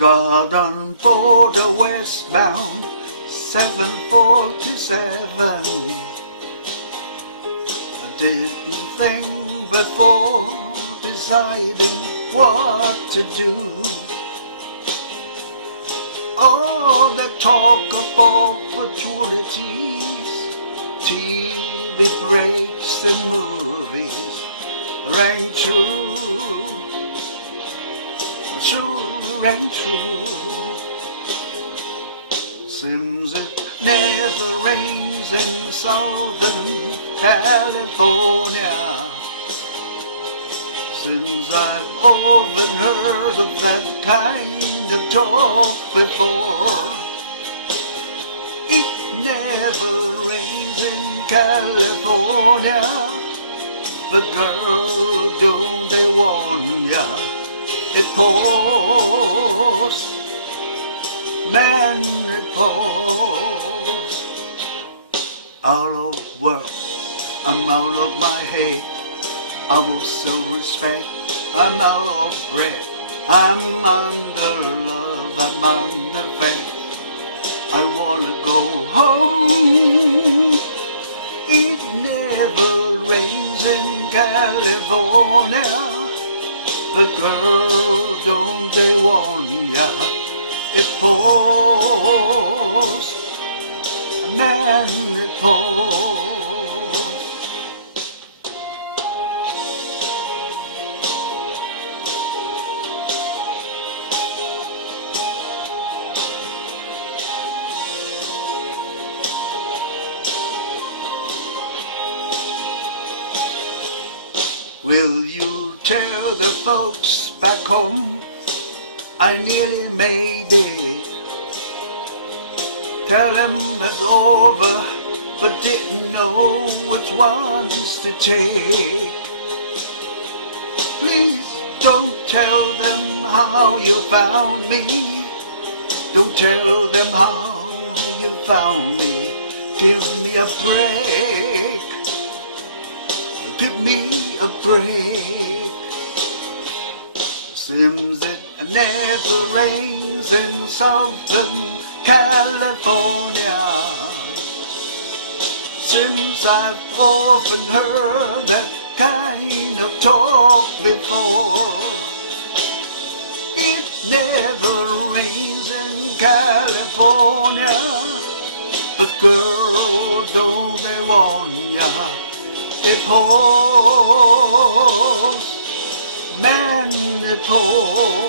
Garden border westbound 747. I didn't think before deciding what to do. All the talk of opportunities, TV breaks and movies rang true, true and true. Seems it never rains in Southern California. Since I've often heard of that kind of talk before. It never rains in California, but girl, do they warn ya? It pours, man, it pours. Out of work, I'm out of my head. I'm also respect, I'm out of breath. I'm under love, I'm under faith. I wanna go home. It never rains in California. The girl, don't they warn ya? It pours, man, it pours. Will you tell the folks back home I nearly made it? Tell them it's over, but didn't know which ones to take. Please don't tell them how you found me. Don't tell them how you found me. Give me a break. Give me a break. Seems it never rains in Southern California. Since I've often heard that kind of talk before. It never rains in California, but girl, don't they warn ya? It pours, man, it pours.